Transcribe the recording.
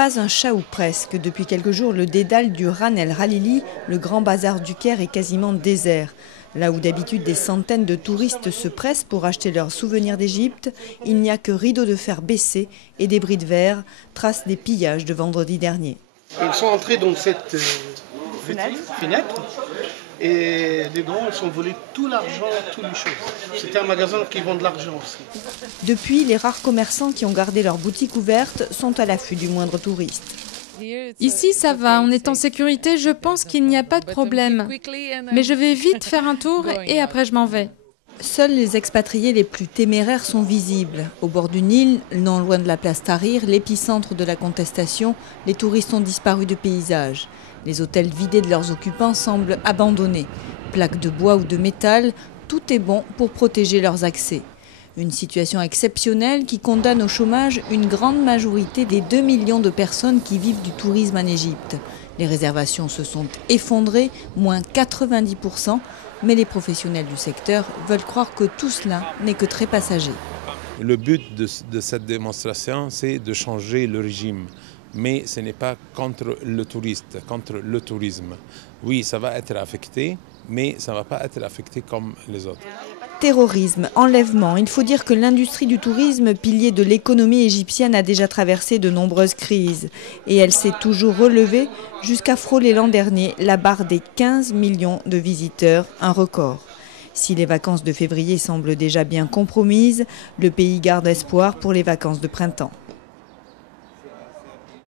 Pas un chat ou presque. Depuis quelques jours, le dédale du Ran El Khalili, le grand bazar du Caire, est quasiment désert. Là où d'habitude des centaines de touristes se pressent pour acheter leurs souvenirs d'Égypte, il n'y a que rideaux de fer baissés et débris de verre, traces des pillages de vendredi dernier. Ils sont entrés dans cette fenêtre et dedans ils ont volé tout l'argent, toutes les choses. C'était un magasin qui vend de l'argent aussi. Depuis, les rares commerçants qui ont gardé leurs boutiques ouvertes sont à l'affût du moindre touriste. Ici, ça va, on est en sécurité, je pense qu'il n'y a pas de problème. Mais je vais vite faire un tour et après je m'en vais. Seuls les expatriés les plus téméraires sont visibles. Au bord du Nil, non loin de la place Tahrir, l'épicentre de la contestation, les touristes ont disparu de paysage. Les hôtels vidés de leurs occupants semblent abandonnés. Plaques de bois ou de métal, tout est bon pour protéger leurs accès. Une situation exceptionnelle qui condamne au chômage une grande majorité des 2 millions de personnes qui vivent du tourisme en Égypte. Les réservations se sont effondrées, moins 90%, mais les professionnels du secteur veulent croire que tout cela n'est que très passager. Le but de cette démonstration, c'est de changer le régime. Mais ce n'est pas contre le touriste, contre le tourisme. Oui, ça va être affecté, mais ça ne va pas être affecté comme les autres. Terrorisme, enlèvement, il faut dire que l'industrie du tourisme, pilier de l'économie égyptienne, a déjà traversé de nombreuses crises. Et elle s'est toujours relevée jusqu'à frôler l'an dernier la barre des 15 millions de visiteurs, un record. Si les vacances de février semblent déjà bien compromises, le pays garde espoir pour les vacances de printemps.